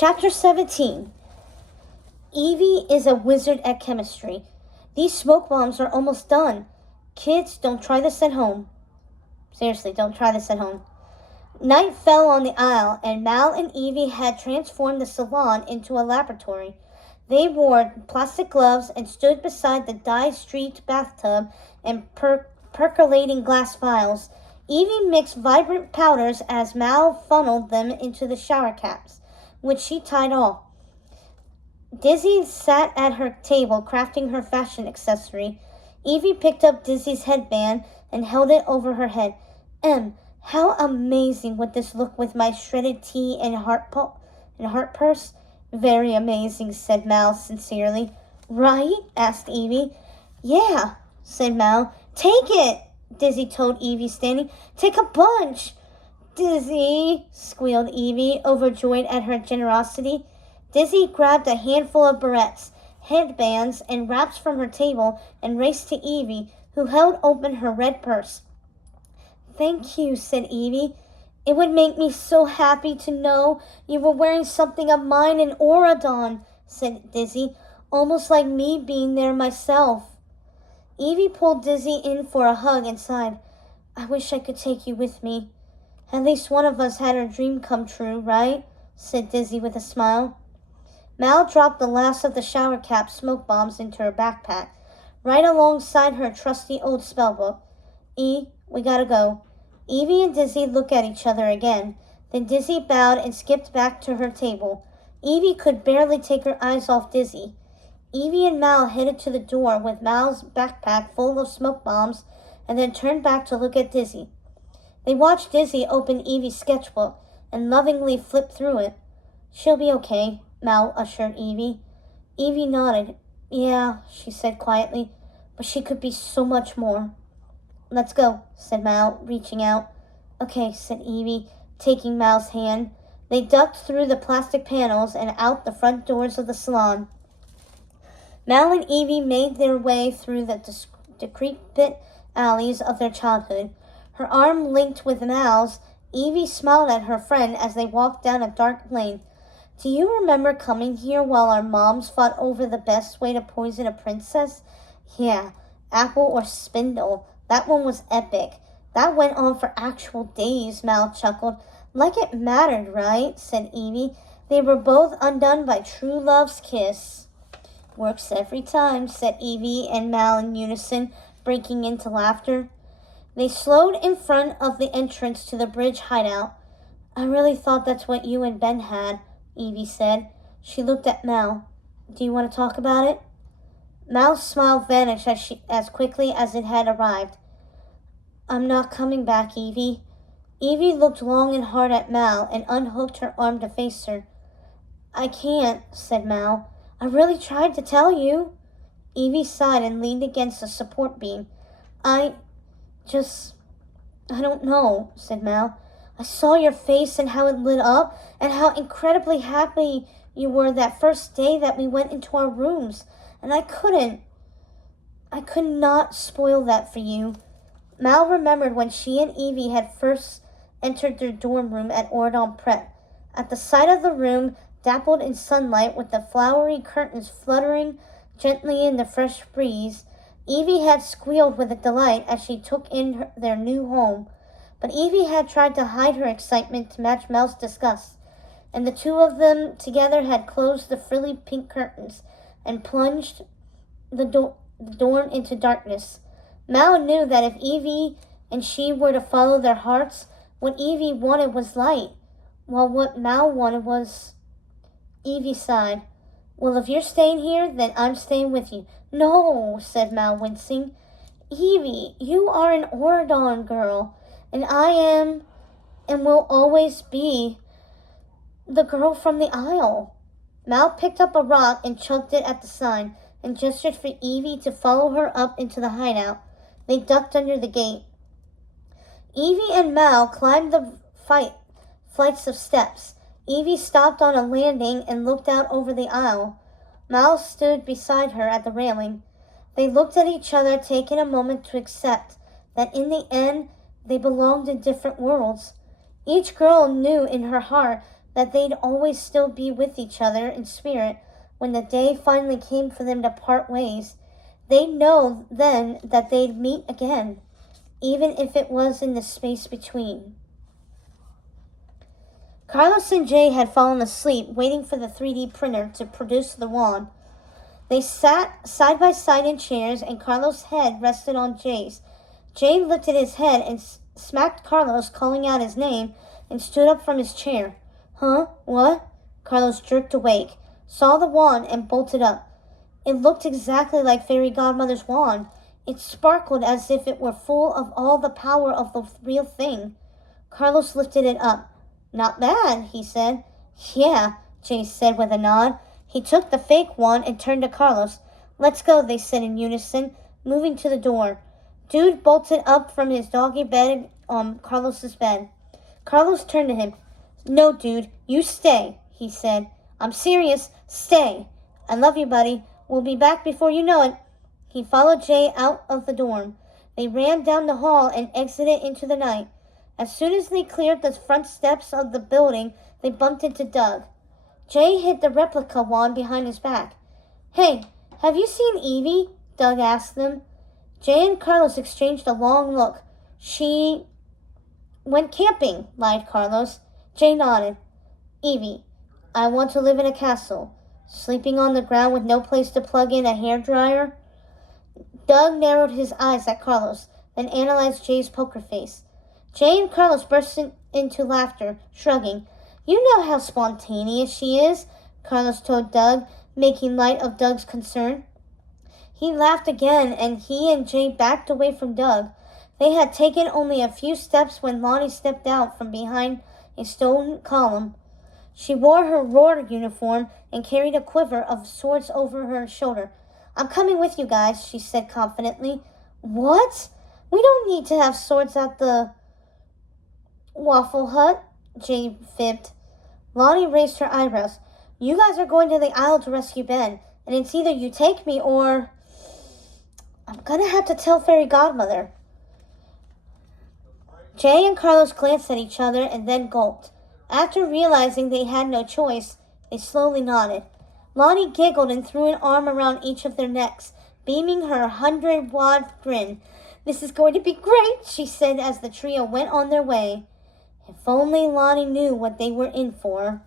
Chapter 17. Evie is a wizard at chemistry. These smoke bombs are almost done. Kids, don't try this at home. Seriously, don't try this at home. Night fell on the aisle, and Mal and Evie had transformed the salon into a laboratory. They wore plastic gloves and stood beside the dye-streaked bathtub and percolating glass vials. Evie mixed vibrant powders as Mal funneled them into the shower caps, which she tied off. Dizzy sat at her table crafting her fashion accessory. Evie picked up Dizzy's headband and held it over her head. How amazing would this look with my shredded tea and heart purse? Very amazing, said Mal sincerely. Right? Asked Evie. Yeah, said Mal. Take it, Dizzy told Evie, standing. Take a bunch. Dizzy, squealed Evie, overjoyed at her generosity. Dizzy grabbed a handful of barrettes, headbands, and wraps from her table and raced to Evie, who held open her red purse. Thank you, said Evie. It would make me so happy to know you were wearing something of mine in Oradon, said Dizzy, almost like me being there myself. Evie pulled Dizzy in for a hug and sighed. I wish I could take you with me. At least one of us had our dream come true, right? Said Dizzy with a smile. Mal dropped the last of the shower cap smoke bombs into her backpack, right alongside her trusty old spellbook. We gotta go. Evie and Dizzy looked at each other again. Then Dizzy bowed and skipped back to her table. Evie could barely take her eyes off Dizzy. Evie and Mal headed to the door with Mal's backpack full of smoke bombs and then turned back to look at Dizzy. They watched Dizzy open Evie's sketchbook and lovingly flip through it. She'll be okay, Mal assured Evie. Evie nodded. Yeah, she said quietly, but she could be so much more. Let's go, said Mal, reaching out. Okay, said Evie, taking Mal's hand. They ducked through the plastic panels and out the front doors of the salon. Mal and Evie made their way through the decrepit alleys of their childhood. Her arm linked with Mal's, Evie smiled at her friend as they walked down a dark lane. Do you remember coming here while our moms fought over the best way to poison a princess? Yeah, apple or spindle. That one was epic. That went on for actual days, Mal chuckled. Like it mattered, right? Said Evie. They were both undone by true love's kiss. Works every time, said Evie and Mal in unison, breaking into laughter. They slowed in front of the entrance to the bridge hideout. I really thought that's what you and Ben had, Evie said. She looked at Mal. Do you want to talk about it? Mal's smile vanished as quickly as it had arrived. I'm not coming back, Evie. Evie looked long and hard at Mal and unhooked her arm to face her. I can't, said Mal. I really tried to tell you. Evie sighed and leaned against the support beam. I don't know, said Mal. I saw your face and how it lit up and how incredibly happy you were that first day that we went into our rooms. And I could not spoil that for you. Mal remembered when she and Evie had first entered their dorm room at Oradon Prep. At the sight of the room, dappled in sunlight with the flowery curtains fluttering gently in the fresh breeze, Evie had squealed with delight as she took in their new home. But Evie had tried to hide her excitement to match Mel's disgust, and the two of them together had closed the frilly pink curtains and plunged the dorm into darkness. Mal knew that if Evie and she were to follow their hearts, what Evie wanted was light, while what Mal wanted was... Evie sighed. Well, if you're staying here, then I'm staying with you. No, said Mal, wincing. Evie, you are an Oradon girl, and I am, and will always be, the girl from the aisle. Mal picked up a rock and chucked it at the sign, and gestured for Evie to follow her up into the hideout. They ducked under the gate. Evie and Mal climbed the flights of steps. Evie stopped on a landing and looked out over the aisle. Mal stood beside her at the railing. They looked at each other, taking a moment to accept that in the end they belonged in different worlds. Each girl knew in her heart that they'd always still be with each other in spirit when the day finally came for them to part ways. They'd know then that they'd meet again, even if it was in the space between. Carlos and Jay had fallen asleep, waiting for the 3D printer to produce the wand. They sat side by side in chairs, and Carlos' head rested on Jay's. Jay lifted his head and smacked Carlos, calling out his name, and stood up from his chair. Huh? What? Carlos jerked awake, saw the wand, and bolted up. It looked exactly like Fairy Godmother's wand. It sparkled as if it were full of all the power of the real thing. Carlos lifted it up. Not bad, he said. Yeah, Jay said with a nod. He took the fake wand and turned to Carlos. Let's go, they said in unison, moving to the door. Dude bolted up from his doggy bed on Carlos's bed. Carlos turned to him. No, dude, you stay, he said. I'm serious. Stay. I love you, buddy. We'll be back before you know it. He followed Jay out of the dorm. They ran down the hall and exited into the night. As soon as they cleared the front steps of the building, they bumped into Doug. Jay hid the replica wand behind his back. Hey, have you seen Evie? Doug asked them. Jay and Carlos exchanged a long look. She went camping, lied Carlos. Jay nodded. Evie, I want to live in a castle. Sleeping on the ground with no place to plug in a hairdryer? Doug narrowed his eyes at Carlos, then analyzed Jay's poker face. Jay and Carlos burst into laughter, shrugging. You know how spontaneous she is, Carlos told Doug, making light of Doug's concern. He laughed again, and he and Jay backed away from Doug. They had taken only a few steps when Lonnie stepped out from behind a stone column. She wore her roar uniform and carried a quiver of swords over her shoulder. I'm coming with you guys, she said confidently. What? We don't need to have swords at the Waffle Hut, Jay fibbed. Lonnie raised her eyebrows. You guys are going to the Isle to rescue Ben, and it's either you take me or I'm going to have to tell Fairy Godmother. Jay and Carlos glanced at each other and then gulped. After realizing they had no choice, they slowly nodded. Lonnie giggled and threw an arm around each of their necks, beaming her 100-wad grin. This is going to be great, she said as the trio went on their way. If only Lonnie knew what they were in for.